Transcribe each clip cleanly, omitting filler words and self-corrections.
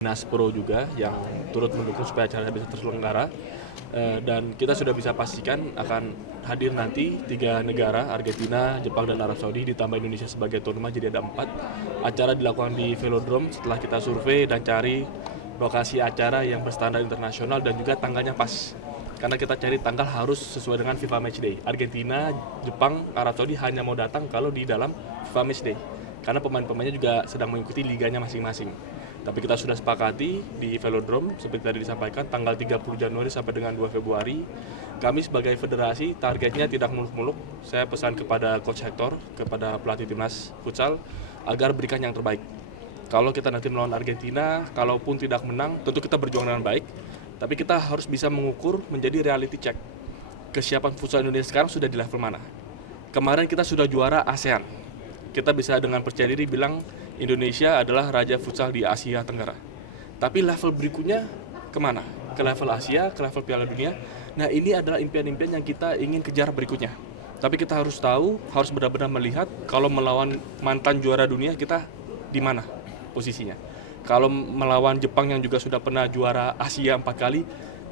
Nas Pro juga yang turut mendukung supaya acara bisa terselenggara. Dan kita sudah bisa pastikan akan hadir nanti 3 negara, Argentina, Jepang, dan Arab Saudi, ditambah Indonesia sebagai tuan rumah, jadi ada 4. Acara dilakukan di Velodrome setelah kita survei dan cari lokasi acara yang berstandar internasional dan juga tanggalnya pas. Karena kita cari tanggal harus sesuai dengan FIFA Matchday. Argentina, Jepang, Arab Saudi hanya mau datang kalau di dalam FIFA Matchday. Karena pemain-pemainnya juga sedang mengikuti liganya masing-masing. Tapi kita sudah sepakati di Velodrome, seperti tadi disampaikan, tanggal 30 Januari sampai dengan 2 Februari. Kami sebagai federasi, targetnya tidak muluk-muluk. Saya pesan kepada Coach Hector, kepada pelatih timnas futsal, agar berikan yang terbaik. Kalau kita nanti melawan Argentina, kalaupun tidak menang, tentu kita berjuang dengan baik. Tapi kita harus bisa mengukur menjadi reality check. Kesiapan futsal Indonesia sekarang sudah di level mana? Kemarin kita sudah juara ASEAN. Kita bisa dengan percaya diri bilang Indonesia adalah raja futsal di Asia Tenggara. Tapi level berikutnya kemana? Ke level Asia, ke level Piala Dunia. Nah, ini adalah impian-impian yang kita ingin kejar berikutnya. Tapi kita harus tahu, harus benar-benar melihat kalau melawan mantan juara dunia kita di mana posisinya. Kalau melawan Jepang yang juga sudah pernah juara Asia 4 kali,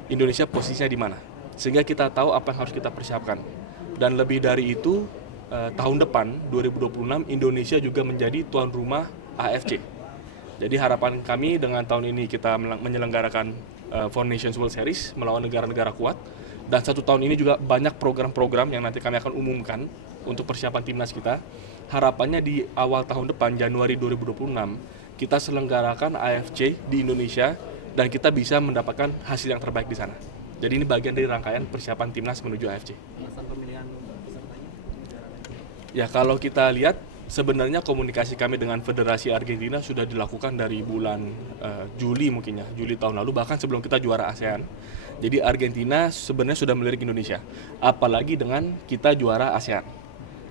Indonesia posisinya di mana. Sehingga kita tahu apa yang harus kita persiapkan. Dan lebih dari itu, tahun depan 2026 Indonesia juga menjadi tuan rumah AFC. Jadi harapan kami dengan tahun ini kita menyelenggarakan Four Nations World Series melawan negara-negara kuat, dan 1 tahun ini juga banyak program-program yang nanti kami akan umumkan untuk persiapan timnas kita. Harapannya di awal tahun depan Januari 2026 kita selenggarakan AFC di Indonesia dan kita bisa mendapatkan hasil yang terbaik di sana. Jadi ini bagian dari rangkaian persiapan timnas menuju AFC. Ya, kalau kita lihat sebenarnya komunikasi kami dengan Federasi Argentina sudah dilakukan dari bulan Juli mungkin ya, Juli tahun lalu, bahkan sebelum kita juara ASEAN. Jadi Argentina sebenarnya sudah melirik Indonesia, apalagi dengan kita juara ASEAN.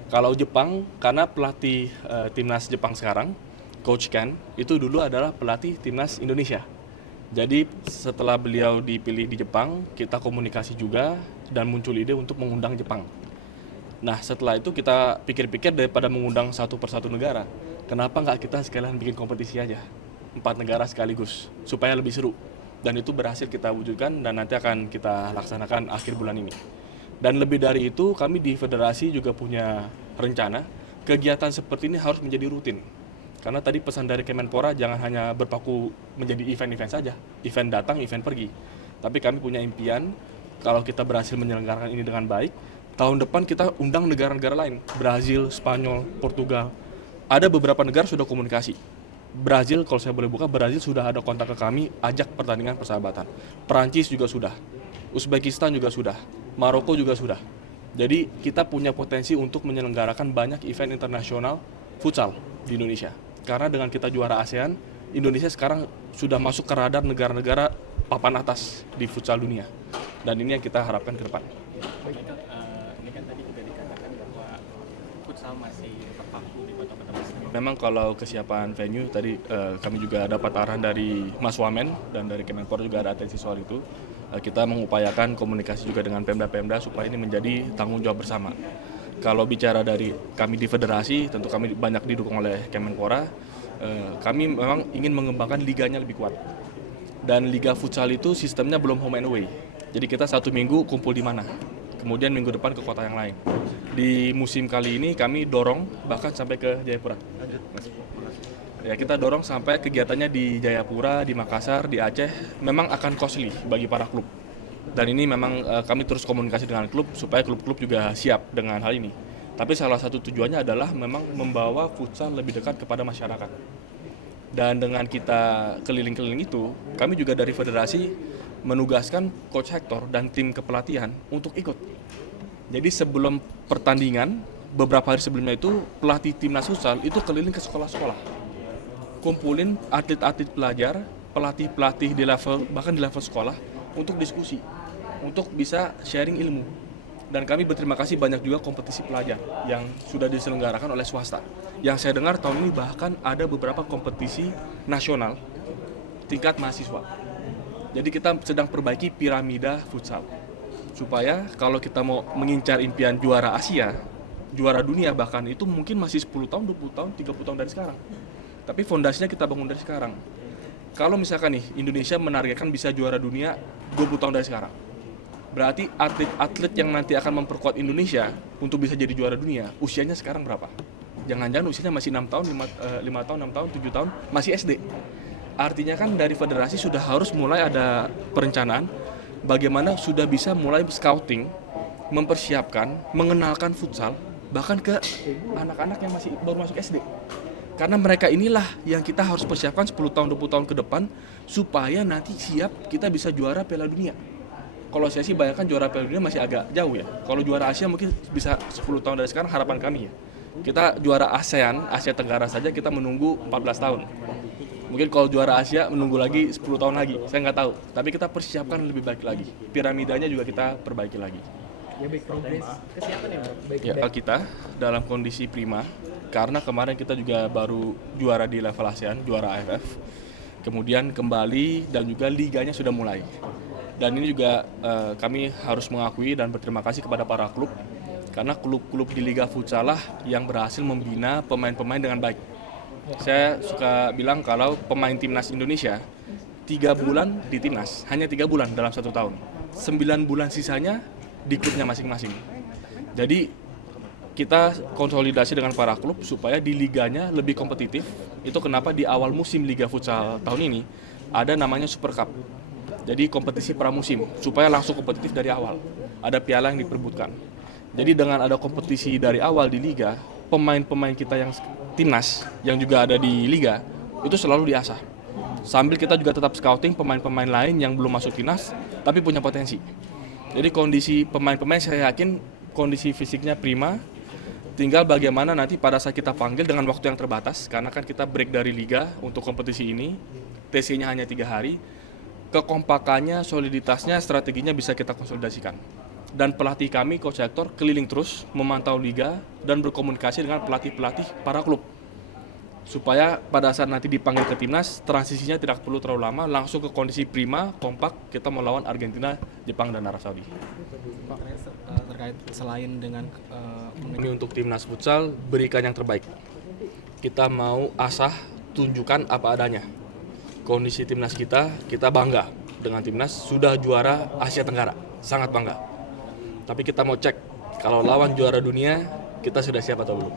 Kalau Jepang, karena pelatih timnas Jepang sekarang, Coach Ken, itu dulu adalah pelatih timnas Indonesia. Jadi setelah beliau dipilih di Jepang, kita komunikasi juga dan muncul ide untuk mengundang Jepang. Nah, setelah itu kita pikir-pikir daripada mengundang satu persatu negara, kenapa nggak kita sekalian bikin kompetisi aja, 4 negara sekaligus, supaya lebih seru. Dan itu berhasil kita wujudkan dan nanti akan kita laksanakan akhir bulan ini. Dan lebih dari itu, kami di federasi juga punya rencana, kegiatan seperti ini harus menjadi rutin. Karena tadi pesan dari Kemenpora jangan hanya berpaku menjadi event-event saja, event datang, event pergi. Tapi kami punya impian, kalau kita berhasil menyelenggarakan ini dengan baik, tahun depan kita undang negara-negara lain, Brazil, Spanyol, Portugal. Ada beberapa negara sudah komunikasi. Brazil, kalau saya boleh buka, Brazil sudah ada kontak ke kami, ajak pertandingan persahabatan. Perancis juga sudah, Uzbekistan juga sudah, Maroko juga sudah. Jadi kita punya potensi untuk menyelenggarakan banyak event internasional futsal di Indonesia. Karena dengan kita juara ASEAN, Indonesia sekarang sudah masuk ke radar negara-negara papan atas di futsal dunia. Dan ini yang kita harapkan ke depan. Masih terpaku di kota-kota besar. Memang kalau kesiapan venue tadi kami juga dapat arahan dari Mas Wamen dan dari Kemenpora juga ada atensi soal itu. Kita mengupayakan komunikasi juga dengan Pemda-Pemda supaya ini menjadi tanggung jawab bersama. Kalau bicara dari kami di federasi, tentu kami banyak didukung oleh Kemenpora. Kami memang ingin mengembangkan liganya lebih kuat. Dan liga futsal itu sistemnya belum home and away. Jadi kita 1 minggu kumpul di mana, kemudian minggu depan ke kota yang lain. Di musim kali ini kami dorong bahkan sampai ke Jayapura. Ya, kita dorong sampai kegiatannya di Jayapura, di Makassar, di Aceh, memang akan costly bagi para klub. Dan ini memang kami terus komunikasi dengan klub supaya klub-klub juga siap dengan hal ini. Tapi salah satu tujuannya adalah memang membawa futsal lebih dekat kepada masyarakat. Dan dengan kita keliling-keliling itu, kami juga dari federasi menugaskan Coach Hector dan tim kepelatihan untuk ikut. Jadi sebelum pertandingan, beberapa hari sebelumnya itu pelatih timnas futsal itu keliling ke sekolah-sekolah, kumpulin atlet-atlet pelajar, pelatih-pelatih di level bahkan di level sekolah untuk diskusi, untuk bisa sharing ilmu. Dan kami berterima kasih banyak juga kompetisi pelajar yang sudah diselenggarakan oleh swasta. Yang saya dengar tahun ini bahkan ada beberapa kompetisi nasional tingkat mahasiswa. Jadi kita sedang perbaiki piramida futsal. Supaya kalau kita mau mengincar impian juara Asia, juara dunia bahkan, itu mungkin masih 10 tahun, 20 tahun, 30 tahun dari sekarang. Tapi fondasinya kita bangun dari sekarang. kalau misalkan nih Indonesia menargetkan bisa juara dunia 20 tahun dari sekarang, berarti atlet-atlet yang nanti akan memperkuat Indonesia untuk bisa jadi juara dunia, usianya sekarang berapa? Jangan-jangan usianya masih 6 tahun, 5 tahun, 6 tahun, 7 tahun, masih SD. Artinya kan dari federasi sudah harus mulai ada perencanaan bagaimana sudah bisa mulai scouting, mempersiapkan, mengenalkan futsal, bahkan ke anak-anak yang masih baru masuk SD. Karena mereka inilah yang kita harus persiapkan 10 tahun, 20 tahun ke depan supaya nanti siap kita bisa juara Piala Dunia. Kalau saya sih bayangkan juara Piala Dunia masih agak jauh ya. Kalau juara Asia mungkin bisa 10 tahun dari sekarang, harapan kami ya. Kita juara ASEAN, Asia Tenggara saja kita menunggu 14 tahun. Mungkin kalau juara Asia menunggu lagi 10 tahun lagi, saya nggak tahu. Tapi kita persiapkan lebih baik lagi. Piramidanya juga kita perbaiki lagi. Ya baik, progres kesehatan ya, baik. Ya, kita dalam kondisi prima karena kemarin kita juga baru juara di level ASEAN, juara AFF. Kemudian kembali dan juga liganya sudah mulai. Dan ini juga kami harus mengakui dan berterima kasih kepada para klub karena klub-klub di Liga Futsal lah yang berhasil membina pemain-pemain dengan baik. Saya suka bilang kalau pemain timnas Indonesia 3 bulan di timnas, hanya 3 bulan dalam 1 tahun. 9 bulan sisanya di klubnya masing-masing. Jadi kita konsolidasi dengan para klub supaya di liganya lebih kompetitif. Itu kenapa di awal musim Liga Futsal tahun ini ada namanya Super Cup. Jadi kompetisi pramusim supaya langsung kompetitif dari awal. Ada piala yang diperebutkan. Jadi dengan ada kompetisi dari awal di liga, pemain-pemain kita yang timnas yang juga ada di liga itu selalu diasah. Sambil kita juga tetap scouting pemain-pemain lain yang belum masuk timnas tapi punya potensi. Jadi kondisi pemain-pemain saya yakin kondisi fisiknya prima. Tinggal bagaimana nanti pada saat kita panggil dengan waktu yang terbatas, karena kan kita break dari liga untuk kompetisi ini, TC-nya hanya 3 hari, kekompakannya, soliditasnya, strateginya bisa kita konsolidasikan. Dan pelatih kami, Coach Hector, keliling terus memantau liga dan berkomunikasi dengan pelatih-pelatih para klub. Supaya pada saat nanti dipanggil ke timnas, transisinya tidak perlu terlalu lama, langsung ke kondisi prima, kompak, kita melawan Argentina, Jepang, dan Arab Saudi. Pak, terkait selain dengan Kami untuk timnas futsal berikan yang terbaik. Kita mau asah, tunjukkan apa adanya. Kondisi timnas kita bangga dengan timnas sudah juara Asia Tenggara, sangat bangga. Tapi kita mau cek kalau lawan juara dunia kita sudah siap atau belum.